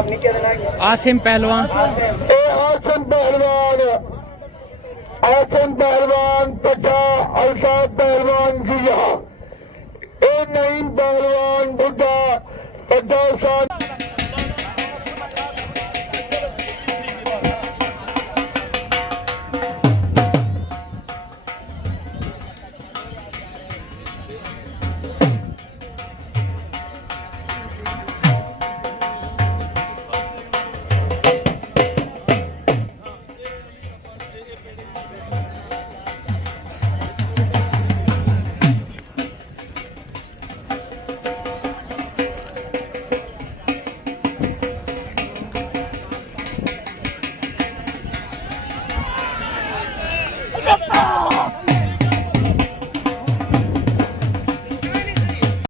आसिम पहलवान आसिम पहलवान बट्टा अल्ताफ पहलवान जोया नईम पहलवान बुड्ढा बट्टा साहब